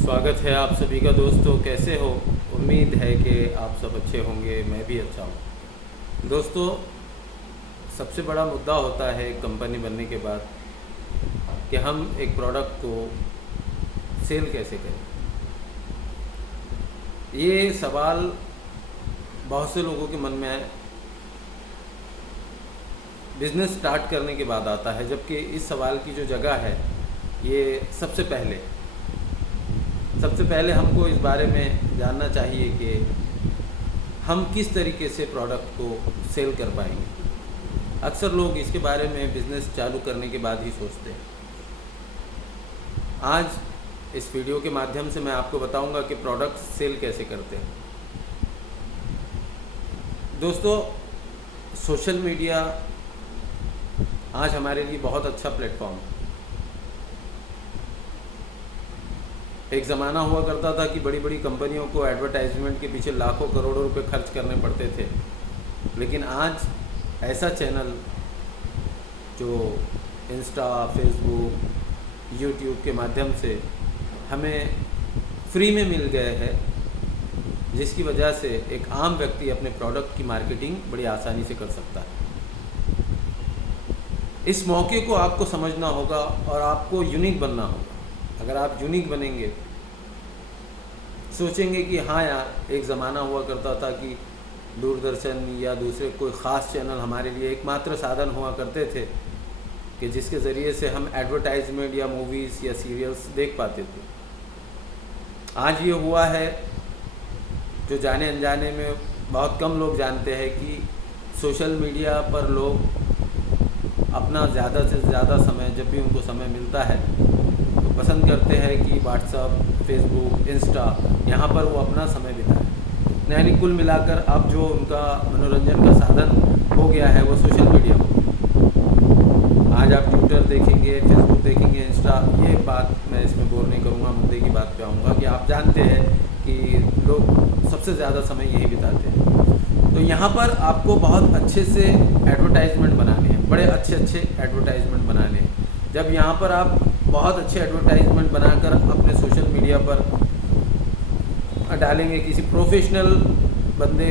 स्वागत है आप सभी का दोस्तों। कैसे हो? उम्मीद है कि आप सब अच्छे होंगे, मैं भी अच्छा हूँ। दोस्तों, सबसे बड़ा मुद्दा होता है एक कंपनी बनने के बाद कि हम एक प्रोडक्ट को सेल कैसे करें। ये सवाल बहुत से लोगों के मन में बिज़नेस स्टार्ट करने के बाद आता है, जबकि इस सवाल की जो जगह है ये सबसे पहले हमको इस बारे में जानना चाहिए कि हम किस तरीके से प्रोडक्ट को सेल कर पाएंगे। अक्सर लोग इसके बारे में बिज़नेस चालू करने के बाद ही सोचते हैं। आज इस वीडियो के माध्यम से मैं आपको बताऊंगा कि प्रोडक्ट सेल कैसे करते हैं। दोस्तों, सोशल मीडिया आज हमारे लिए बहुत अच्छा प्लेटफॉर्म है। एक ज़माना हुआ करता था कि बड़ी बड़ी कंपनियों को एडवर्टाइजमेंट के पीछे लाखों करोड़ों रुपए खर्च करने पड़ते थे, लेकिन आज ऐसा चैनल जो इंस्टा, फेसबुक, यूट्यूब के माध्यम से हमें फ्री में मिल गए हैं, जिसकी वजह से एक आम व्यक्ति अपने प्रोडक्ट की मार्केटिंग बड़ी आसानी से कर सकता है। इस मौके को आपको समझना होगा और आपको यूनिक बनना होगा। अगर आप यूनिक बनेंगे, सोचेंगे कि हाँ यार, एक ज़माना हुआ करता था कि दूरदर्शन या दूसरे कोई ख़ास चैनल हमारे लिए एकमात्र साधन हुआ करते थे कि जिसके ज़रिए से हम एडवर्टाइजमेंट या मूवीज़ या सीरियल्स देख पाते थे। आज ये हुआ है जो जाने अनजाने में बहुत कम लोग जानते हैं कि सोशल मीडिया पर लोग अपना ज़्यादा से ज़्यादा समय, जब भी उनको समय मिलता है, तो पसंद करते हैं कि व्हाट्सअप, फेसबुक, इंस्टा, यहाँ पर वो अपना समय बिताएं। यानी कुल मिलाकर अब जो उनका मनोरंजन का साधन हो गया है वो सोशल मीडिया हो। आज आप ट्विटर देखेंगे, फेसबुक देखेंगे, इंस्टा, ये बात मैं इसमें बोर नहीं करूँगा, मुद्दे की बात पे आऊँगा कि आप जानते हैं कि लोग सबसे ज़्यादा समय यही बिताते हैं। तो यहाँ पर आपको बहुत अच्छे से एडवर्टाइजमेंट बनाने हैं, बड़े अच्छे एडवर्टाइजमेंट बनाने हैं। जब यहाँ पर आप बहुत अच्छे एडवर्टाइजमेंट बनाकर अपने सोशल मीडिया पर डालेंगे, किसी प्रोफेशनल बंदे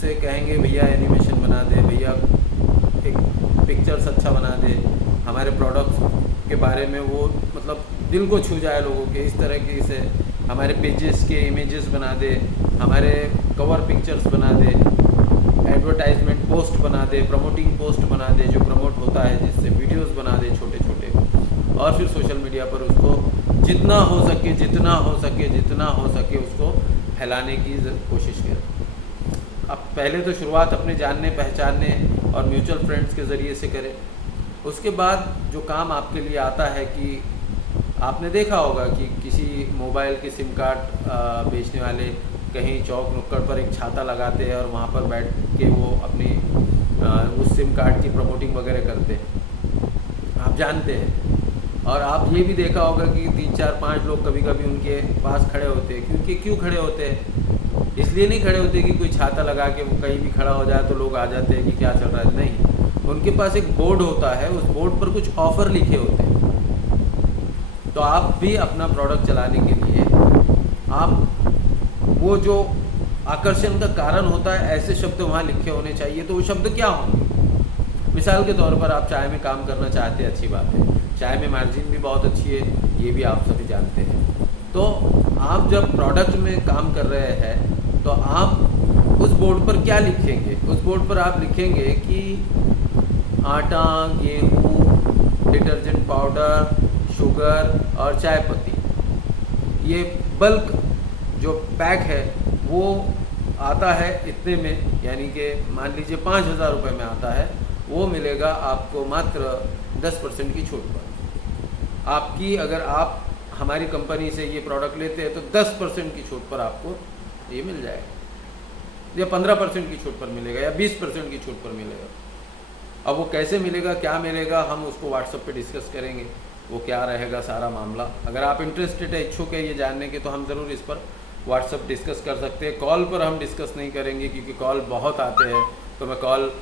से कहेंगे भैया एनिमेशन बना दे, भैया एक पिक्चर्स अच्छा बना दे, हमारे प्रोडक्ट्स के बारे में वो मतलब दिल को छू जाए लोगों के, इस तरह के से हमारे पेजेस के इमेजेस बना दे, हमारे कवर पिक्चर्स बना दे, एडवर्टाइजमेंट पोस्ट बना दे, प्रमोटिंग पोस्ट बना दे जो प्रमोट होता है, जिससे वीडियोस बना दे छोटे छोटे, और फिर सोशल मीडिया पर उसको जितना हो सके उसको फैलाने की कोशिश करें। अब पहले तो शुरुआत अपने जानने पहचानने और म्यूचुअल फ्रेंड्स के ज़रिए से करें। उसके बाद जो काम आपके लिए आता है कि आपने देखा होगा कि किसी मोबाइल के सिम कार्ड बेचने वाले कहीं चौक नुक्कड़ पर एक छाता लगाते हैं और वहाँ पर बैठ के वो अपनी उस सिम कार्ड की प्रमोटिंग वगैरह करते हैं, आप जानते हैं। और आप ये भी देखा होगा कि 3, 4, 5 लोग कभी कभी उनके पास खड़े होते हैं। क्योंकि क्यों खड़े होते हैं? इसलिए नहीं खड़े होते कि कोई छाता लगा के वो कहीं भी खड़ा हो जाए तो लोग आ जाते हैं कि क्या चल रहा है। नहीं, उनके पास एक बोर्ड होता है, उस बोर्ड पर कुछ ऑफ़र लिखे होते हैं। तो आप भी अपना प्रोडक्ट चलाने के लिए आप वो जो आकर्षण का कारण होता है, ऐसे शब्द वहाँ लिखे होने चाहिए। तो वो शब्द क्या होंगे? मिसाल के तौर पर आप चाय में काम करना चाहते हैं, अच्छी बात है, चाय में मार्जिन भी बहुत अच्छी है, ये भी आप सभी जानते हैं। तो आप जब प्रोडक्ट में काम कर रहे हैं तो आप उस बोर्ड पर क्या लिखेंगे? उस बोर्ड पर आप लिखेंगे कि आटा, गेहूँ, डिटर्जेंट पाउडर, शुगर और चाय पत्ती, ये बल्क जो पैक है वो आता है इतने में, यानी कि मान लीजिए 5,000 रुपये में आता है, वो मिलेगा आपको मात्र 10% की छूट पर। आपकी अगर आप हमारी कंपनी से ये प्रोडक्ट लेते हैं तो 10% की छूट पर आपको ये मिल जाएगा, या 15% की छूट पर मिलेगा, या 20% की छूट पर मिलेगा। अब वो कैसे मिलेगा, क्या मिलेगा, हम उसको व्हाट्सएप पे डिस्कस करेंगे, वो क्या रहेगा सारा मामला। अगर आप इंटरेस्टेड है, इच्छुक है ये जानने के, तो हम ज़रूर इस पर व्हाट्सएप डिस्कस कर सकते हैं। कॉल पर हम डिस्कस नहीं करेंगे क्योंकि कॉल बहुत आते हैं, तो मैं कॉल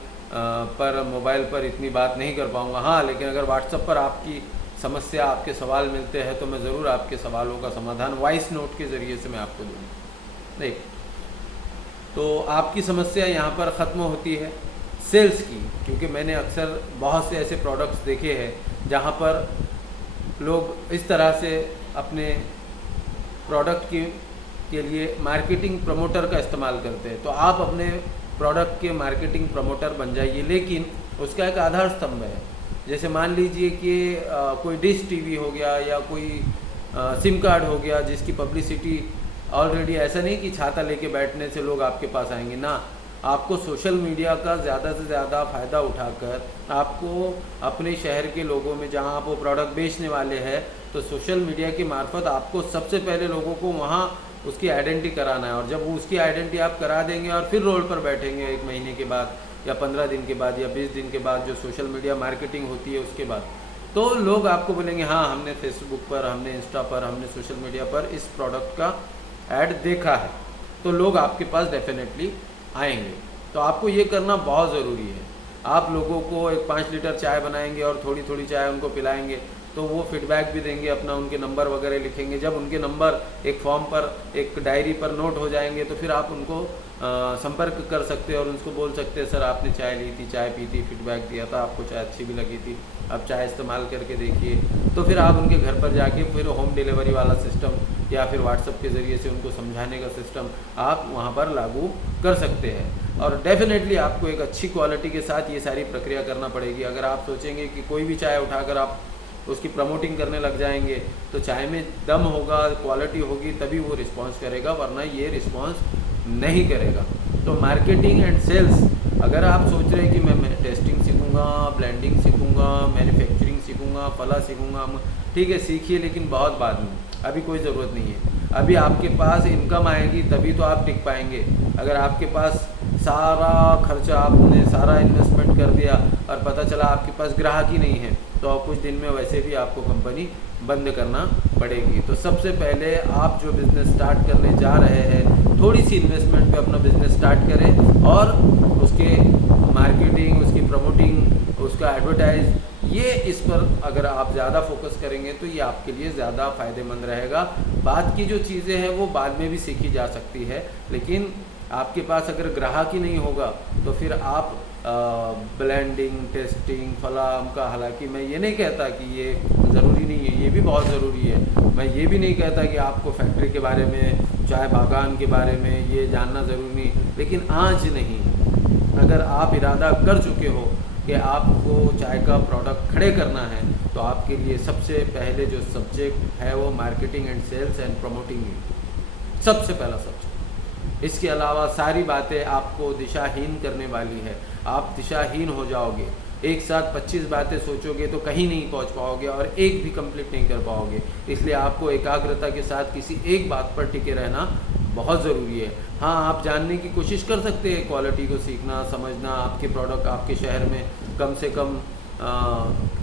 पर मोबाइल पर इतनी बात नहीं कर पाऊँगा। हाँ, लेकिन अगर व्हाट्सएप पर आपकी समस्या, आपके सवाल मिलते हैं तो मैं ज़रूर आपके सवालों का समाधान वॉइस नोट के ज़रिए से मैं आपको दूँगा। देख, तो आपकी समस्या यहाँ पर ख़त्म होती है सेल्स की, क्योंकि मैंने अक्सर बहुत से ऐसे प्रोडक्ट्स देखे हैं जहाँ पर लोग इस तरह से अपने प्रोडक्ट के लिए मार्केटिंग प्रमोटर का इस्तेमाल करते हैं। तो आप अपने प्रोडक्ट के मार्केटिंग प्रमोटर बन जाइए, लेकिन उसका एक आधार स्तंभ है। जैसे मान लीजिए कि कोई डिश टीवी हो गया या कोई सिम कार्ड हो गया, जिसकी पब्लिसिटी ऑलरेडी, ऐसा नहीं कि छाता लेके बैठने से लोग आपके पास आएंगे ना, आपको सोशल मीडिया का ज़्यादा से ज़्यादा फ़ायदा उठाकर आपको अपने शहर के लोगों में, जहां आप वो प्रोडक्ट बेचने वाले हैं, तो सोशल मीडिया के मार्फत आपको सबसे पहले लोगों को वहां उसकी आइडेंटिटी कराना है। और जब वो उसकी आइडेंटिटी आप करा देंगे और फिर रोड पर बैठेंगे 1 महीने के बाद या 15 दिन के बाद या 20 दिन के बाद, जो सोशल मीडिया मार्केटिंग होती है उसके बाद, तो लोग आपको बोलेंगे हाँ हमने फेसबुक पर, हमने इंस्टा पर, हमने सोशल मीडिया पर इस प्रोडक्ट का ऐड देखा है, तो लोग आपके पास डेफिनेटली आएंगे। तो आपको ये करना बहुत ज़रूरी है। आप लोगों को एक 5 लीटर चाय बनाएंगे और थोड़ी थोड़ी चाय उनको पिलाएंगे, तो वो फीडबैक भी देंगे, अपना उनके नंबर वगैरह लिखेंगे। जब उनके नंबर एक फॉर्म पर, एक डायरी पर नोट हो जाएंगे, तो फिर आप उनको संपर्क कर सकते हैं और उनको बोल सकते हैं सर आपने चाय ली थी, चाय पी थी, फीडबैक दिया था, आपको चाय अच्छी भी लगी थी, अब चाय इस्तेमाल करके देखिए। तो फिर आप उनके घर पर जाके फिर होम डिलीवरी वाला सिस्टम या फिर व्हाट्सएप के ज़रिए से उनको समझाने का सिस्टम आप वहाँ पर लागू कर सकते हैं। और डेफिनेटली आपको एक अच्छी क्वालिटी के साथ ये सारी प्रक्रिया करना पड़ेगी। अगर आप सोचेंगे कि कोई भी चाय उठाकर आप उसकी प्रमोटिंग करने लग जाएंगे, तो चाय में दम होगा, क्वालिटी होगी, तभी वो रिस्पॉन्स करेगा, वरना ये रिस्पॉन्स नहीं करेगा। तो मार्केटिंग एंड सेल्स, अगर आप सोच रहे हैं कि मैं टेस्टिंग सीखूंगा, ब्लेंडिंग सीखूंगा, मैन्युफैक्चरिंग सीखूंगा, फला सीखूंगा, ठीक है सीखिए, लेकिन बहुत बाद में, अभी कोई ज़रूरत नहीं है। अभी आपके पास इनकम आएगी तभी तो आप टिक पाएंगे। अगर आपके पास सारा खर्चा, आपने सारा इन्वेस्टमेंट कर दिया और पता चला आपके पास ग्राहक ही नहीं है, तो कुछ दिन में वैसे भी आपको कंपनी बंद करना पड़ेगी। तो सबसे पहले आप जो बिज़नेस स्टार्ट करने जा रहे हैं, थोड़ी सी इन्वेस्टमेंट पे अपना बिज़नेस स्टार्ट करें और उसके मार्केटिंग, उसकी प्रमोटिंग, उसका एडवर्टाइज, ये इस पर अगर आप ज़्यादा फोकस करेंगे तो ये आपके लिए ज़्यादा फ़ायदेमंद रहेगा। बाद की जो चीज़ें हैं वो बाद में भी सीखी जा सकती है, लेकिन आपके पास अगर ग्राहक ही नहीं होगा तो फिर आप ब्लेंडिंग, टेस्टिंग, फलाम का, हालांकि मैं ये नहीं कहता कि ये ज़रूरी नहीं है, ये भी बहुत ज़रूरी है। मैं ये भी नहीं कहता कि आपको फैक्ट्री के बारे में, चाय बागान के बारे में ये जानना ज़रूरी नहीं, लेकिन आज नहीं, अगर आप इरादा कर चुके हो कि आपको चाय का प्रोडक्ट खड़े करना है, तो आपके लिए सबसे पहले जो सब्जेक्ट है वो marketing and sales and promoting है, सबसे पहला सब्जेक्ट। इसके अलावा सारी बातें आपको दिशाहीन करने वाली है, आप दिशाहीन हो जाओगे। एक साथ 25 बातें सोचोगे तो कहीं नहीं पहुंच पाओगे और एक भी कंप्लीट नहीं कर पाओगे। इसलिए आपको एकाग्रता के साथ किसी एक बात पर टिके रहना बहुत ज़रूरी है। हाँ, आप जानने की कोशिश कर सकते हैं, क्वालिटी को सीखना, समझना, आपके प्रोडक्ट आपके शहर में कम से कम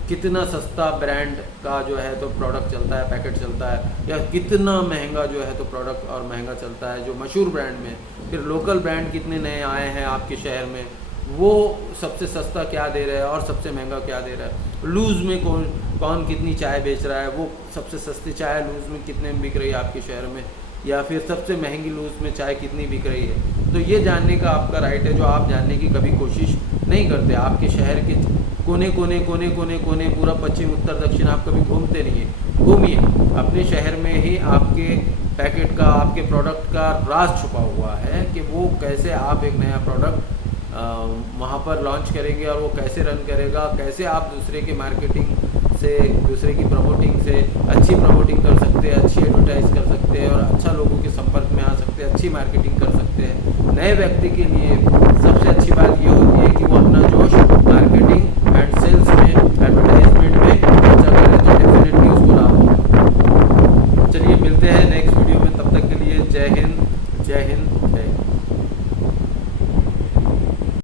कितना सस्ता ब्रांड का जो है तो प्रोडक्ट चलता है, पैकेट चलता है, या कितना महंगा जो है तो प्रोडक्ट और महंगा चलता है जो मशहूर ब्रांड में। फिर लोकल ब्रांड कितने नए आए हैं आपके शहर में, वो सबसे सस्ता क्या दे रहा है और सबसे महंगा क्या दे रहा है। लूज़ में कौन कितनी चाय बेच रहा है, वो सबसे सस्ती चाय लूज़ में कितने में बिक रही है आपके शहर में, या फिर सबसे महंगी लूज़ में चाय कितनी बिक रही है। तो ये जानने का आपका राइट है, जो आप जानने की कभी कोशिश नहीं करते। आपके शहर के कोने कोने पूरा पश्चिम उत्तर दक्षिण आप कभी घूमते नहीं है। घूमिए, अपने शहर में ही आपके पैकेट का, आपके प्रोडक्ट का राज छुपा हुआ है कि वो कैसे आप एक नया प्रोडक्ट वहाँ पर लॉन्च करेंगे और वो कैसे रन करेगा, कैसे आप दूसरे के मार्केटिंग से, दूसरे की प्रमोटिंग से अच्छी प्रमोटिंग कर सकते हैं, अच्छी एडवर्टाइज कर सकते हैं और अच्छा लोगों के संपर्क में आ सकते हैं, अच्छी मार्केटिंग कर सकते हैं। नए व्यक्ति के लिए सबसे अच्छी बात ये होती है कि वो अपना जोश मार्केटिंग एंड सेल्स में,